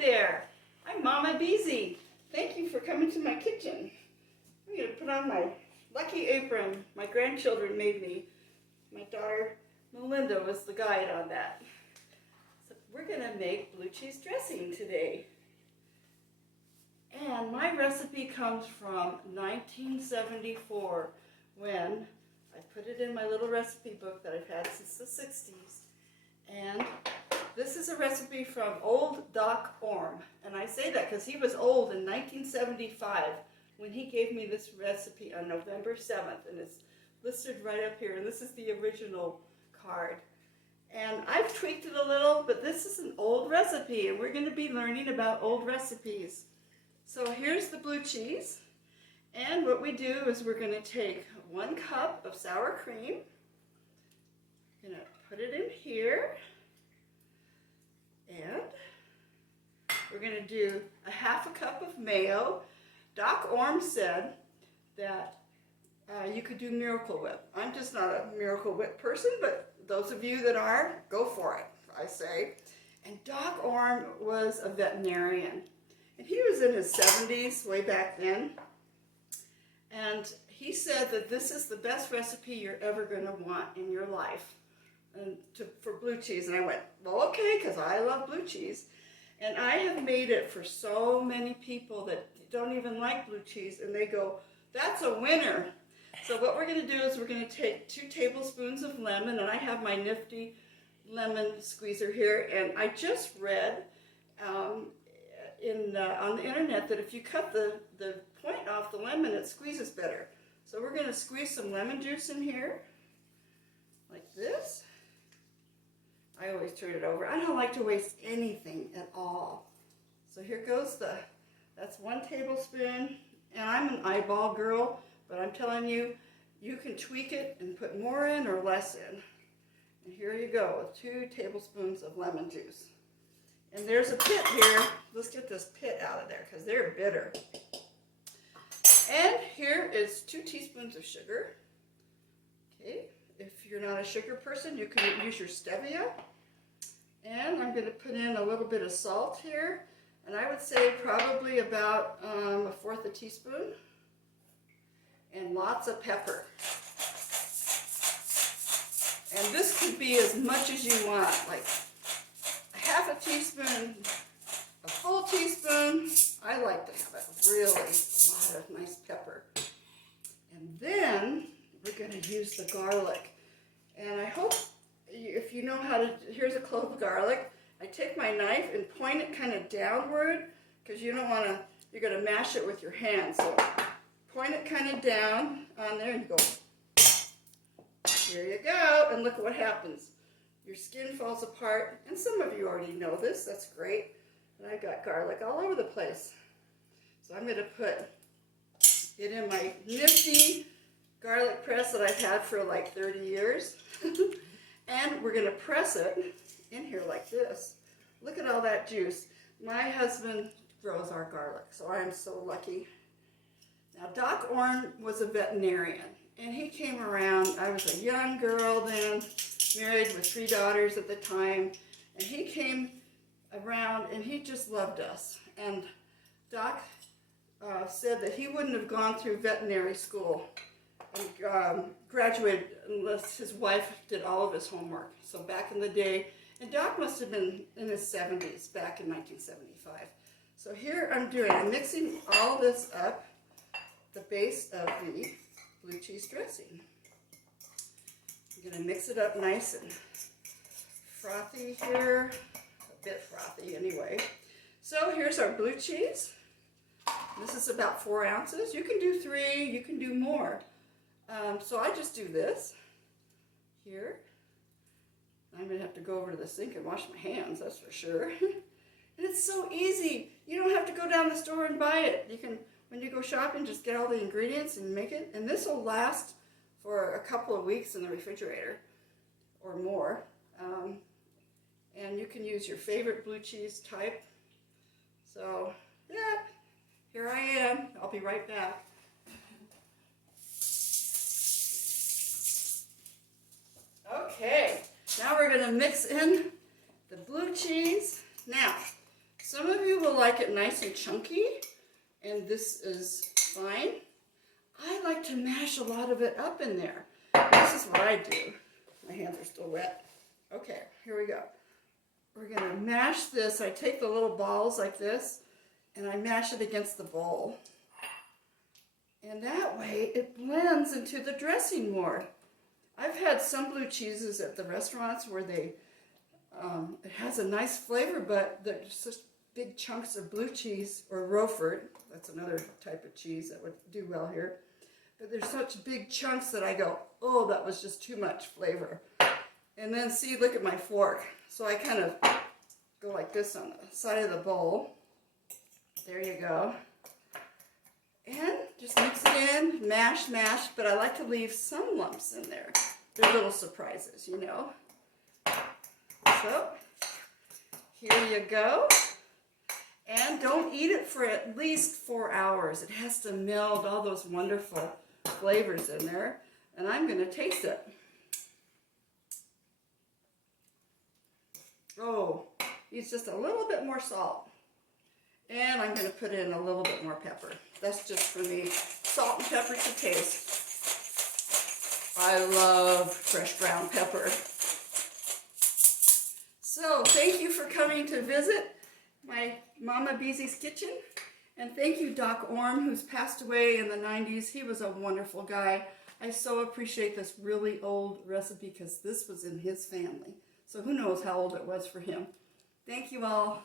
there, I'm Mama Beezy. Thank you for coming to my kitchen. I'm going to put on my lucky apron my grandchildren made me. My daughter Melinda was the guide on that. So we're going to make blue cheese dressing today. And my recipe comes from 1974 when I put it in my little recipe book that I've had since the 60s. And this is a recipe from old Doc Orme. And I say that because he was old in 1975 when he gave me this recipe on November 7th. And it's listed right up here. And this is the original card. And I've tweaked it a little, but this is an old recipe. And we're going to be learning about old recipes. So here's the blue cheese. And what we do is we're going to take 1 cup of sour cream. I'm going to put it in here. And we're going to do a 1/2 cup of mayo. Doc Orme said that you could do Miracle Whip. I'm just not a Miracle Whip person, but those of you that are, go for it, I say. And Doc Orme was a veterinarian. And he was in his 70s, way back then. And he said that this is the best recipe you're ever going to want in your life for blue cheese. And I went, well, okay, because I love blue cheese. And I have made it for so many people that don't even like blue cheese. And they go, that's a winner. So what we're going to do is we're going to take 2 tablespoons of lemon. And I have my nifty lemon squeezer here. And I just read on the internet that if you cut the point off the lemon, it squeezes better. So we're going to squeeze some lemon juice in here, like this. I always turn it over. I don't like to waste anything at all. So here goes that's 1 tablespoon, and I'm an eyeball girl, but I'm telling you, you can tweak it and put more in or less in. And here you go, with 2 tablespoons of lemon juice. And there's a pit here. Let's get this pit out of there because they're bitter. And here is 2 teaspoons of sugar. Okay, if you're not a sugar person, you can use your stevia. And I'm going to put in a little bit of salt here. And I would say probably about 1/4 teaspoon. And lots of pepper. And this could be as much as you want, like 1/2 teaspoon, a full teaspoon. I like to have a really lot of nice pepper. And then we're going to use the garlic. And I hope if you know how to, here's a clove of garlic. I take my knife and point it kind of downward because you don't want to, you're going to mash it with your hand. So point it kind of down on there and go, here you go. And look at what happens. Your skin falls apart, and some of you already know this. That's great. And I got garlic all over the place. So I'm going to put it in my nifty garlic press that I've had for like 30 years. And we're going to press it in here like this. Look at all that juice. My husband grows our garlic, so I am so lucky. Now, Doc Orme was a veterinarian, and he came around. I was a young girl then, married with 3 daughters at the time, and he came around and he just loved us. And Doc said that he wouldn't have gone through veterinary school and graduated unless his wife did all of his homework. So back in the day, and Doc must have been in his 70s back in 1975. So here I'm mixing all this up, the base of the blue cheese dressing. I'm going to mix it up nice and frothy here, a bit frothy anyway. So here's our blue cheese. This is about 4 ounces. You can do 3, you can do more. So I just do this here. I'm going to have to go over to the sink and wash my hands, that's for sure. And it's so easy. You don't have to go down the store and buy it. You can, when you go shopping, just get all the ingredients and make it. And this will last for a couple of weeks in the refrigerator or more. And you can use your favorite blue cheese type. So, yeah, here I am. I'll be right back. Okay, now we're going to mix in the blue cheese. Now, Some of you will like it nice and chunky, and this is fine. I like to mash a lot of it up in there. This is what I do. My hands are still wet. Okay, here we go. We're gonna mash this. I take the little balls like this, and I mash it against the bowl. And that way, it blends into the dressing more. I've had some blue cheeses at the restaurants where it has a nice flavor, but there's such big chunks of blue cheese, or Roquefort. That's another type of cheese that would do well here. But there's such big chunks that I go, oh, that was just too much flavor. And then see, look at my fork. So I kind of go like this on the side of the bowl. There you go. And just mix it in, mash, mash, but I like to leave some lumps in there. They're little surprises, you know. So, here you go. And don't eat it for at least 4 hours. It has to meld all those wonderful flavors in there. And I'm going to taste it. Oh, needs just a little bit more salt. And I'm going to put in a little bit more pepper. That's just for me. Salt and pepper to taste. I love fresh ground pepper. So, thank you for coming to visit my Mama Beezy's kitchen. And thank you, Doc Orme, who's passed away in the 90s. He was a wonderful guy. I so appreciate this really old recipe because this was in his family. So who knows how old it was for him. Thank you all.